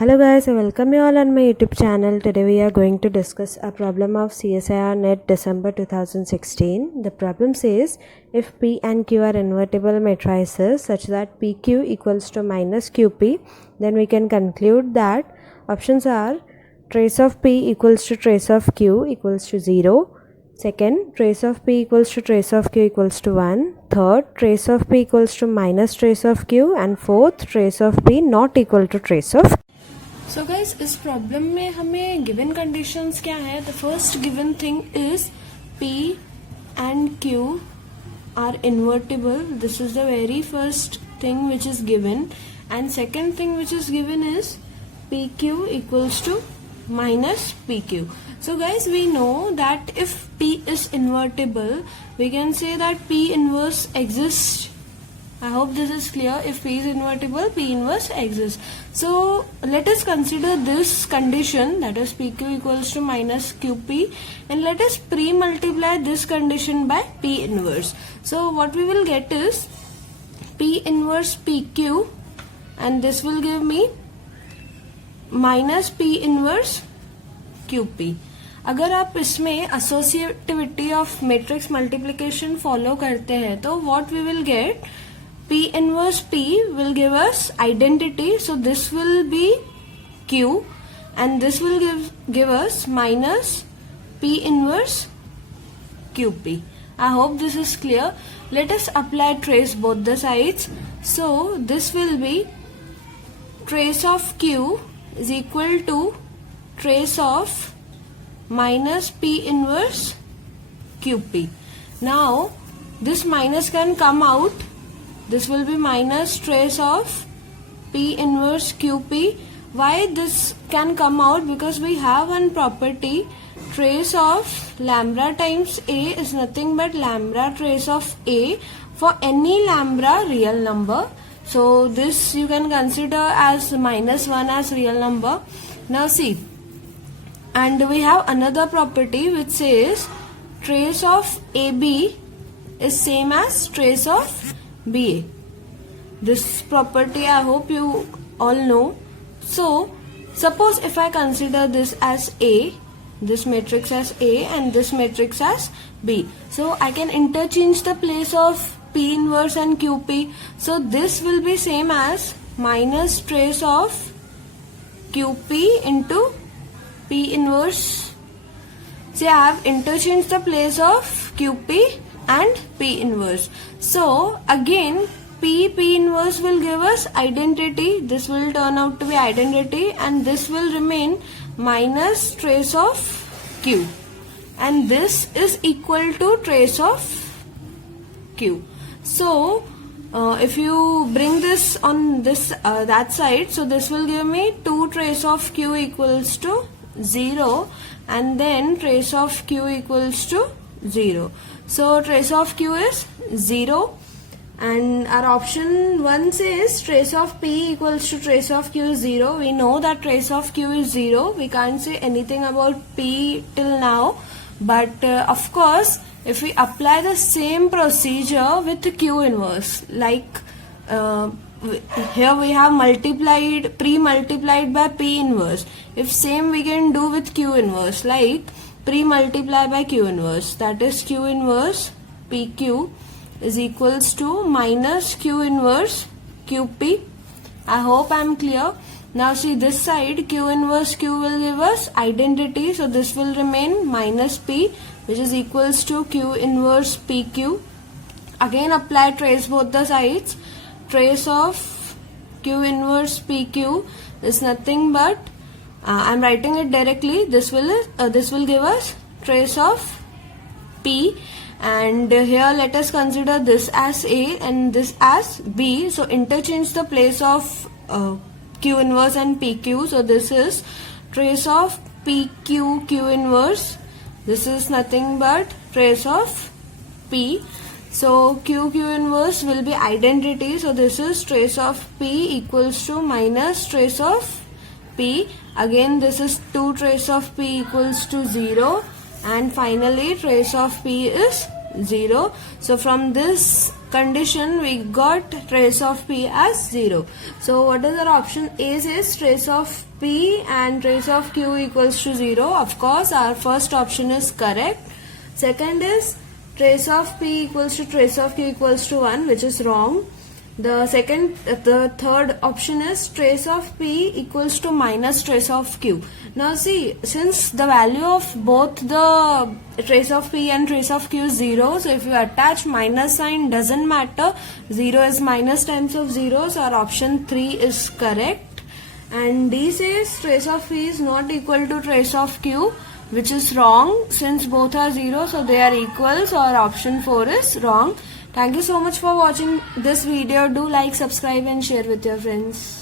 Hello guys, I welcome you all on my YouTube channel. Today we are going to discuss a problem of CSIR NET December 2016. The problem says if P and Q are invertible matrices such that PQ equals to minus QP, then we can conclude that options are trace of P equals to trace of Q equals to 0. Second, trace of P equals to trace of Q equals to 1. Third, trace of P equals to minus trace of Q. And fourth, trace of P not equal to trace of. So guys, इस problem में हमें given conditions क्या है. The first given thing is P and Q are invertible. This is the very first thing which is given. And second thing which is given is PQ equals to minus PQ. So guys, we know that if P is invertible, we can say that P inverse exists. I hope this is clear. If P is invertible, P inverse exists. So let us consider this condition, that is PQ equals to minus QP, and let us pre-multiply this condition by P inverse. So what we will get is P inverse PQ, and this will give me minus P inverse QP. अगर आप इसमें associativity of matrix multiplication follow करते हैं तो what we will get, P inverse P will give us identity, so this will be Q and this will give us minus P inverse QP. I hope this is clear. Let us apply trace both the sides. So this will be trace of Q is equal to trace of minus P inverse QP. Now this minus can come out. This will be minus trace of P inverse QP. Why this can come out? Because we have one property, trace of lambda times A is nothing but lambda trace of A for any lambda real number. So this you can consider as minus 1 as real number. Now see, and we have another property which says trace of AB is same as trace of BA. This property I hope you all know. So suppose if I consider this as A, this matrix as A and this matrix as B, so I can interchange the place of P inverse and QP. So this will be same as minus trace of QP into P inverse. See, I have interchanged the place of QP and P inverse. So again P inverse will give us identity. This will turn out to be identity and this will remain minus trace of Q, and this is equal to trace of Q. So if you bring this on this that side, so this will give me 2 trace of Q equals to 0 and then trace of Q equals to 0. So trace of Q is 0 and our option 1 says trace of P equals to trace of Q is 0. We know that trace of Q is 0. We can't say anything about P till now, but of course if we apply the same procedure with Q inverse, like here we have pre-multiplied by P inverse. If same we can do with Q inverse, like pre-multiply by Q inverse, that is Q inverse PQ is equals to minus Q inverse QP. I hope I am clear. Now see, this side Q inverse Q will give us identity, so this will remain minus P, which is equals to Q inverse PQ. Again apply trace both the sides. Trace of Q inverse PQ is nothing but I am writing it directly. This will give us trace of P, and here let us consider this as A and this as B. So interchange the place of Q inverse and PQ. So this is trace of PQ Q inverse. This is nothing but trace of P. So Q inverse will be identity. So this is trace of P equals to minus trace of P. Again this is 2 trace of P equals to 0, and finally trace of P is 0. So from this condition we got trace of P as 0. So what is our option? A says trace of P and trace of Q equals to 0. Of course our first option is correct. Second is trace of P equals to trace of Q equals to 1, which is wrong. The third option is trace of P equals to minus trace of Q. Now see, since the value of both the trace of P and trace of Q is 0, so if you attach minus sign, doesn't matter. 0 is minus times of 0, so our option 3 is correct. And D says trace of P is not equal to trace of Q, which is wrong. Since both are 0, so they are equal, so our option 4 is wrong. Thank you so much for watching this video. Do like, subscribe and share with your friends.